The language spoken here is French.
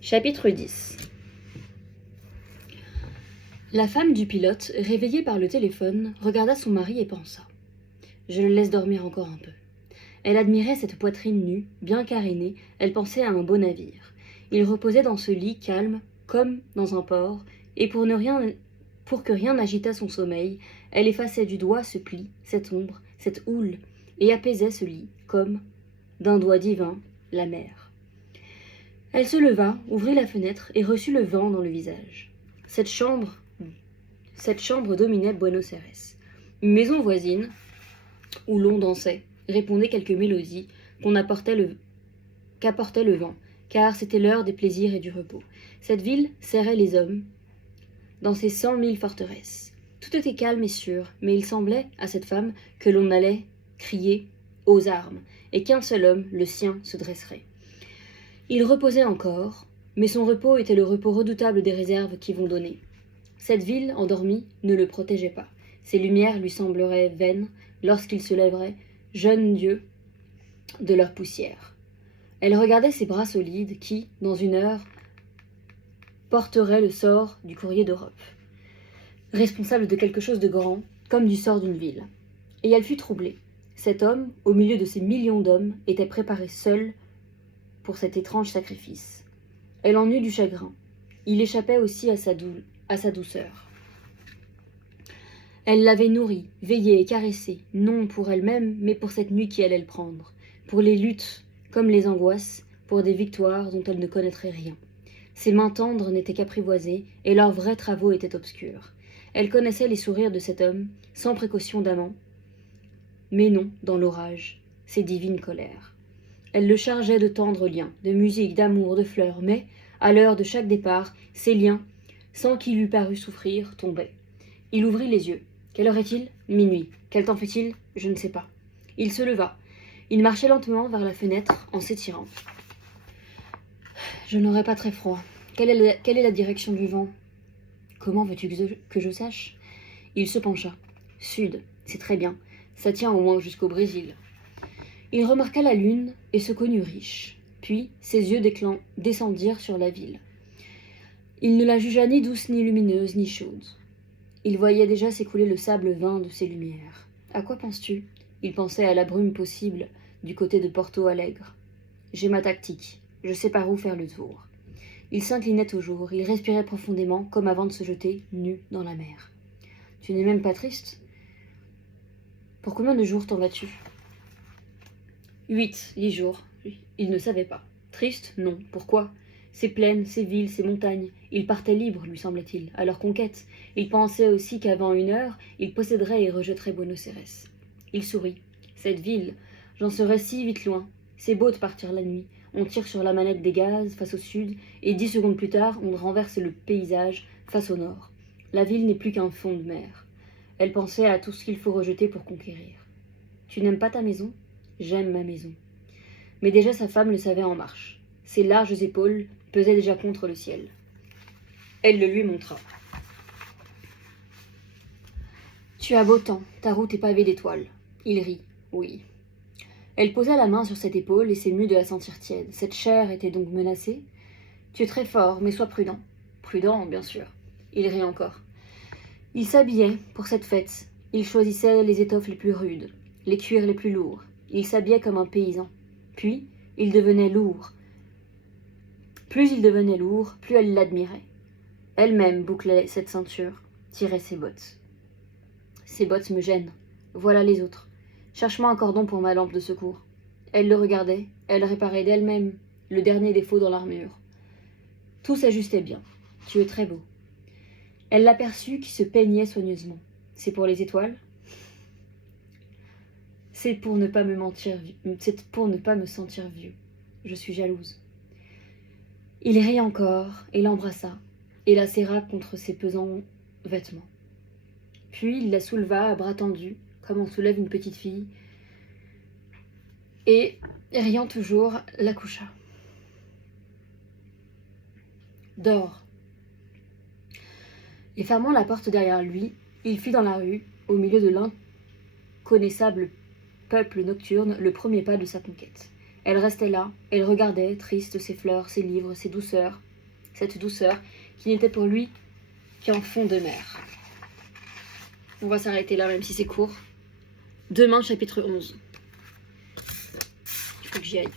Chapitre 10. La femme du pilote, réveillée par le téléphone, regarda son mari et pensa. Je le laisse dormir encore un peu. Elle admirait cette poitrine nue, bien carénée, elle pensait à un beau navire. Il reposait dans ce lit calme, comme dans un port, et pour que rien n'agitât son sommeil, elle effaçait du doigt ce pli, cette ombre, cette houle, et apaisait ce lit, comme, d'un doigt divin, la mer. Elle se leva, ouvrit la fenêtre et reçut le vent dans le visage. Cette chambre dominait Buenos Aires. Une maison voisine, où l'on dansait, répondait quelques mélodies qu'apportait le vent, car c'était l'heure des plaisirs et du repos. Cette ville serrait les hommes dans ses 100 000 forteresses. Tout était calme et sûr, mais il semblait à cette femme que l'on allait crier aux armes, et qu'un seul homme, le sien, se dresserait. Il reposait encore, mais son repos était le repos redoutable des réserves qui vont donner. Cette ville, endormie, ne le protégeait pas. Ses lumières lui sembleraient vaines lorsqu'il se lèverait, jeunes dieux de leur poussière. Elle regardait ses bras solides qui, dans une heure, porteraient le sort du courrier d'Europe, responsable de quelque chose de grand, comme du sort d'une ville. Et elle fut troublée. Cet homme, au milieu de ces millions d'hommes, était préparé seul pour cet étrange sacrifice. Elle en eut du chagrin. Il échappait aussi à sa douceur. Elle l'avait nourri, veillé et caressé, non pour elle-même, mais pour cette nuit qui allait le prendre, pour les luttes comme les angoisses, pour des victoires dont elle ne connaîtrait rien. Ses mains tendres n'étaient qu'apprivoisées, et leurs vrais travaux étaient obscurs. Elle connaissait les sourires de cet homme, sans précaution d'amant, mais non, dans l'orage, ses divines colères. Elle le chargeait de tendres liens, de musique, d'amour, de fleurs, mais, à l'heure de chaque départ, ces liens, sans qu'il eût paru souffrir, tombaient. Il ouvrit les yeux. Quelle heure est-il ? Minuit. Quel temps fait-il ? Je ne sais pas. Il se leva. Il marchait lentement vers la fenêtre en s'étirant. Je n'aurai pas très froid. Quelle est la direction du vent ? Comment veux-tu que je sache ? Il se pencha. Sud, c'est très bien. Ça tient au moins jusqu'au Brésil. Il remarqua la lune et se connut riche. Puis ses yeux descendirent sur la ville. Il ne la jugea ni douce, ni lumineuse, ni chaude. Il voyait déjà s'écouler le sable vain de ses lumières. À quoi penses-tu ? Il pensait à la brume possible du côté de Porto Alegre. J'ai ma tactique. Je sais par où faire le tour. Il s'inclinait toujours. Il respirait profondément, comme avant de se jeter, nu, dans la mer. Tu n'es même pas triste ? Pour combien de jours t'en vas-tu ? 8 jours. Il ne savait pas. Triste ? Non. Pourquoi ? Ces plaines, ces villes, ces montagnes, il partait libre, lui semblait-il, à leur conquête. Il pensait aussi qu'avant 1 heure, il posséderait et rejetterait Buenos Aires. Il sourit. Cette ville, j'en serais si vite loin. C'est beau de partir la nuit. On tire sur la manette des gaz face au sud, et 10 secondes plus tard, on renverse le paysage face au nord. La ville n'est plus qu'un fond de mer. Elle pensait à tout ce qu'il faut rejeter pour conquérir. Tu n'aimes pas ta maison ? J'aime ma maison. Mais déjà sa femme le savait en marche. Ses larges épaules pesaient déjà contre le ciel. Elle le lui montra. Tu as beau temps, ta route est pavée d'étoiles. Il rit, oui. Elle posa la main sur cette épaule et s'émut de la sentir tiède. Cette chair était donc menacée ? Tu es très fort, mais sois prudent. Prudent, bien sûr. Il rit encore. Il s'habillait pour cette fête. Il choisissait les étoffes les plus rudes, les cuirs les plus lourds. Il s'habillait comme un paysan. Puis, il devenait lourd. Plus il devenait lourd, plus elle l'admirait. Elle-même bouclait cette ceinture, tirait ses bottes. Ces bottes me gênent. Voilà les autres. Cherche-moi un cordon pour ma lampe de secours. Elle le regardait, elle réparait d'elle-même le dernier défaut dans l'armure. Tout s'ajustait bien. Tu es très beau. Elle l'aperçut qui se peignait soigneusement. C'est pour les étoiles ? C'est pour ne pas me sentir vieux. Je suis jalouse. Il rit encore et l'embrassa et la serra contre ses pesants vêtements. Puis il la souleva à bras tendus, comme on soulève une petite fille, et, riant toujours, la coucha. Dors. Et fermant la porte derrière lui, il fit dans la rue, au milieu de l'inconnaissable peuple nocturne, le premier pas de sa conquête. Elle restait là, elle regardait, triste, ses fleurs, ses livres, ses douceurs, cette douceur qui n'était pour lui qu'un fond de mer. On va s'arrêter là, même si c'est court. Demain, chapitre 11. Il faut que j'y aille.